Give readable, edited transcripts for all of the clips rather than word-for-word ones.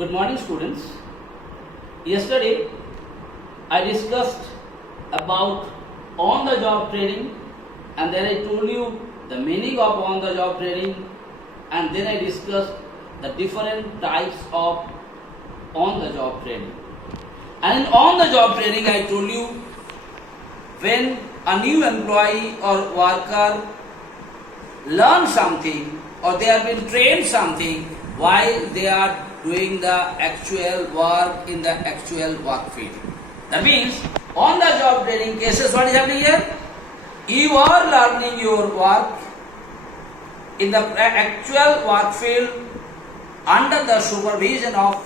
Good morning, students. Yesterday I discussed about on-the-job training, and then I told you the meaning of on-the-job training, and then I discussed the different types of on-the-job training. And in on-the-job training I told you when a new employee or worker learn something or they have been trained something while they are doing the actual work in the actual work field. That means on the job training cases, what is happening here? You are learning your work in the actual work field under the supervision of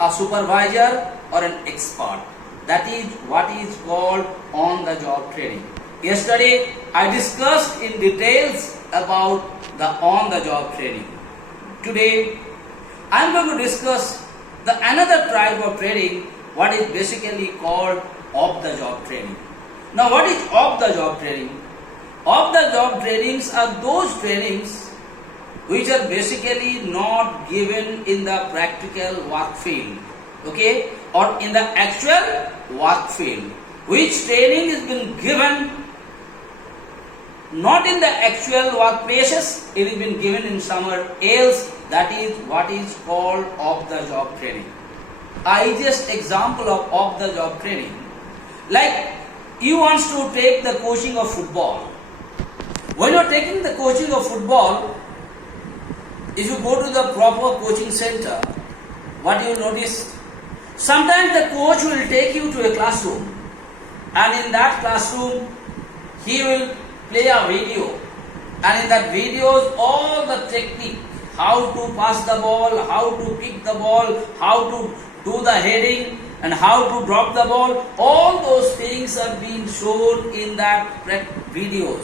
a supervisor or an expert. That is what is called on the job training. Yesterday I discussed in details about the on the job training. Today I am going to discuss the another type of training, what is basically called off the job training. Now what is off the job training? Off the job trainings are those trainings which are basically not given in the practical work field, okay, or in the actual work field. Which training is been given not in the actual workplaces, it has been given in somewhere else. That is what is called off the job training. I just example of off the job training. Like you want to take the coaching of football. When you are taking the coaching of football, if you go to the proper coaching center, what you notice? Sometimes the coach will take you to a classroom, and in that classroom he will play a video, and in that videos all the technique, how to pass the ball, how to kick the ball, how to do the heading, and how to drop the ball, all those things are being shown in that videos.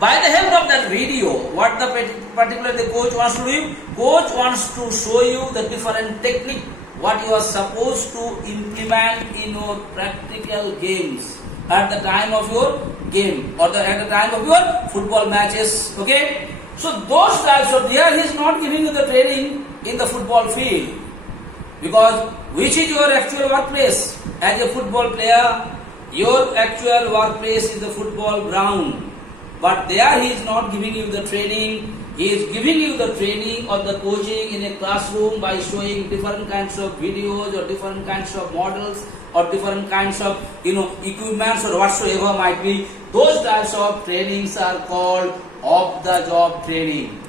By the help of that video, what the particular the coach wants to do? Coach wants to show you the different technique, what you are supposed to implement in your practical games at the time of your game or at the time of your football matches, okay? So those types of, here he is not giving you the training in the football field, because which is your actual workplace? As a football player, your actual workplace is the football ground, but there he is not giving you the training. He is giving you the training or the coaching in a classroom by showing different kinds of videos or different kinds of models or different kinds of equipments or whatsoever might be. Those types of trainings are called off the job training.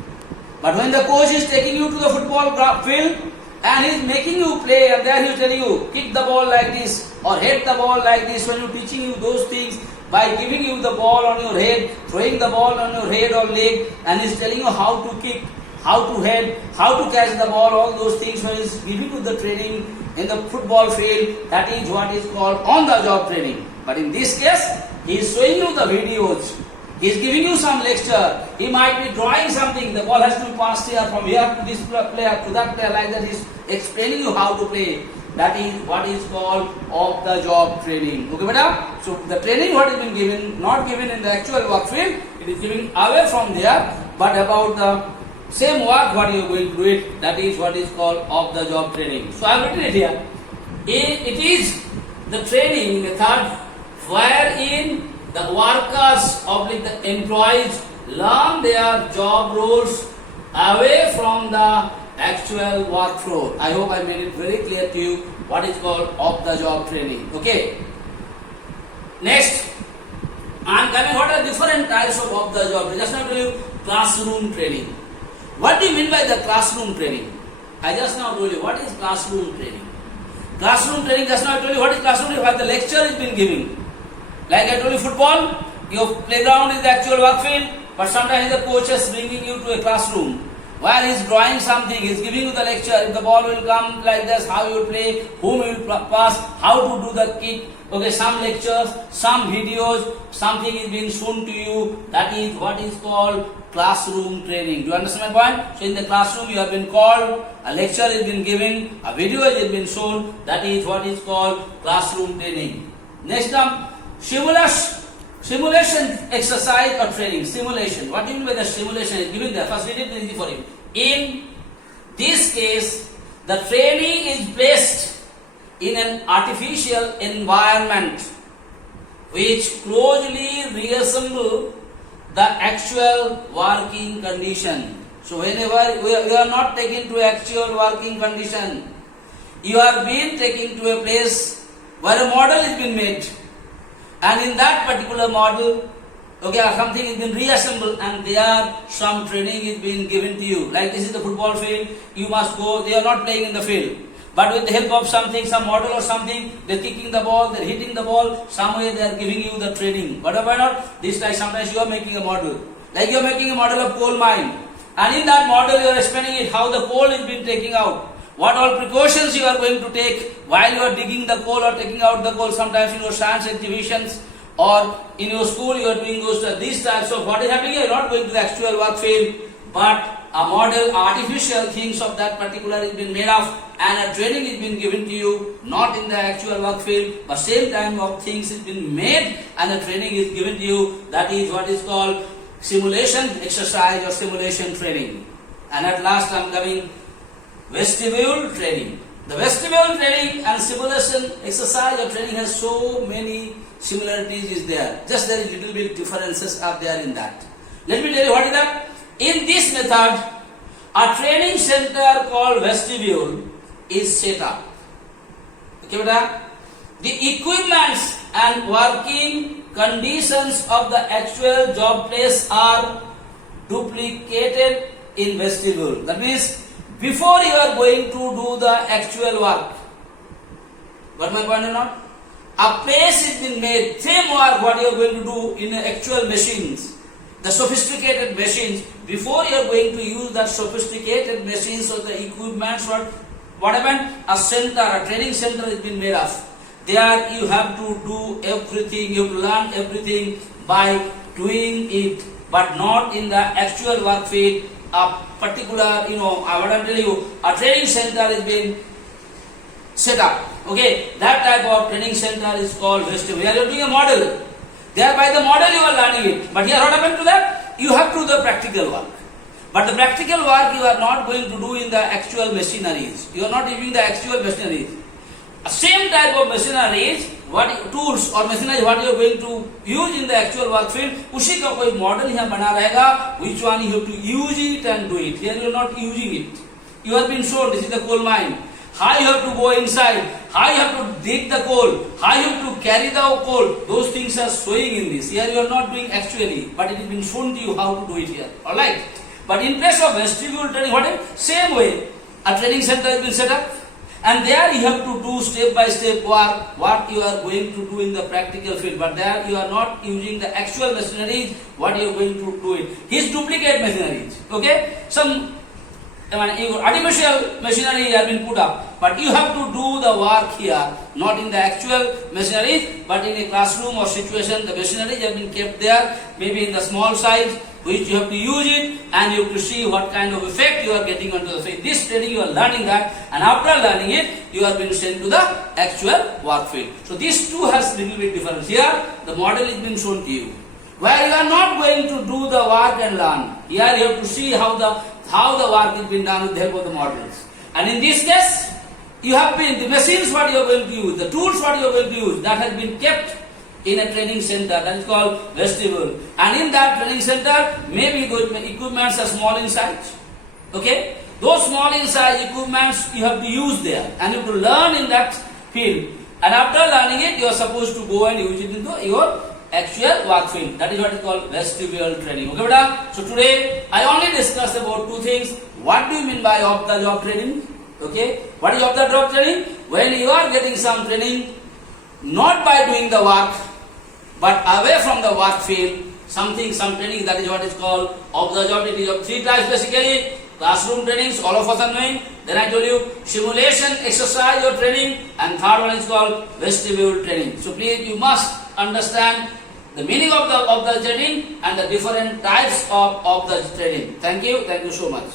But when the coach is taking you to the football field and he is making you play, and there he is telling you kick the ball like this or hit the ball like this, when he is teaching you those things by giving you the ball on your head, throwing the ball on your head or leg, and he is telling you how to kick, how to head, how to catch the ball, all those things, when he is giving you the training in the football field, that is what is called on the job training. But in this case, he is showing you the videos. He is giving you some lecture. He might be drawing something. The ball has to be passed here, from here to this player, to that player, like that. He is explaining you how to play. That is what is called off the job training. Okay, beta? So the training what is been given, not given in the actual work field, it is given away from there, but about the same work what you are going to do it, that is what is called off the job training. So I have written it here. It is the training method wherein the workers or the employees learn their job roles away from the actual work floor. I hope I made it very clear to you what is called off the job training. Okay. Next, I am coming. What are different types of off the job? Just now tell you classroom training. What do you mean by the classroom training? I just now told you what is classroom training. Classroom training, just now I told you what is classroom training. What the lecture is been giving. Like I told you, football, your playground is the actual work field, but sometimes the coach is bringing you to a classroom where he is drawing something, he is giving you the lecture. If the ball will come like this, how you will play, whom you will pass, how to do the kick. Okay, some lectures, some videos, something is being shown to you. That is what is called classroom training. Do you understand my point? So in the classroom you have been called, a lecture has been given, a video has been shown. That is what is called classroom training. Next up, simulation exercise or training. Simulation. What do you mean by the simulation? Is giving the first read it easy for you. In this case, the trainee is placed in an artificial environment which closely resemble the actual working condition. So whenever you are not taken to actual working condition, you are being taken to a place where a model is being made, and in that particular model, okay, something is being reassembled, and there some training is being given to you. Like this is the football field, you must go. They are not playing in the field, but with the help of something, some model or something, they're kicking the ball, they're hitting the ball, some way they are giving you the training. But why not? This like sometimes you are making a model. Like you are making a model of coal mine. And in that model you are explaining it, how the coal is being taken out. What all precautions you are going to take while you are digging the coal or taking out the coal. Sometimes in your science exhibitions or in your school you are doing these types of what is happening. You are not going to the actual work field, but a model, artificial things of that particular is being made of, and a training is being given to you, not in the actual work field, but same time of things is being made and the training is given to you. That is what is called simulation exercise or simulation training. And at last I am coming vestibule training. The vestibule training and simulation exercise or training has so many similarities is there. Just there is little bit differences are there in that. Let me tell you what is that. In this method, a training center called vestibule is set up. Okay, beta? The equipments and working conditions of the actual job place are duplicated in vestibule. That means before you are going to do the actual work, got my point or not? A place is being made, same work what you are going to do in the actual machines, the sophisticated machines. Before you are going to use the sophisticated machines or the equipments, what happened? A center, a training center is being made of. There you have to do everything, you have to learn everything by doing it, but not in the actual work field. A particular, I want to tell you, a training center is being set up. Okay, that type of training center is called vestibule. Here you are doing a model. There by the model you are learning it. But here what happened to that? You have to do the practical work. But the practical work you are not going to do in the actual machineries. You are not using the actual machineries. Same type of machineries, what tools or machinery what you are going to use in the actual work field, उसी का कोई model यहाँ बना रहेगा. Which one you have to use it and do it. Here you are not using it. You have been shown this is the coal mine. How you have to go inside, how you have to dig the coal, how you have to carry the coal. Those things are showing in this. Here you are not doing actually, but it has been shown to you how to do it here. Alright. But in place of vestibule training, what is? Same way, a training center has been set up. And there you have to do step by step work, what you are going to do in the practical field. But there you are not using the actual machineries, what you are going to do it. His duplicate machineries. Okay? Some artificial machinery have been put up. But you have to do the work here, not in the actual machineries, but in a classroom or situation, the machineries have been kept there, maybe in the small size, which you have to use it and you have to see what kind of effect you are getting onto the field. This training you are learning that, and after learning it, you are being sent to the actual work field. So these two has little bit difference. Here, the model is being shown to you. Where you are not going to do the work and learn. Here you have to see how the work is being done with the help of the models. And in this case, you have been, the machines what you are going to use, the tools what you are going to use, that has been kept in a training center, that is called vestibule. And in that training center, maybe those equipments are small in size. Okay? Those small in size equipments you have to use there, and you have to learn in that field. And after learning it, you are supposed to go and use it into your actual work field. That is what is called vestibule training. Okay, beta? So today, I only discussed about two things. What do you mean by off-the-job training? Okay? What is off-the-job training? When you are getting some training, not by doing the work, but away from the work field, some training, that is what is called off-the-job. It is of three types basically. Classroom trainings, all of us are knowing. Then I told you simulation exercise or training, and third one is called vestibule training. So please, you must understand the meaning of the training and the different types of the training. Thank you so much.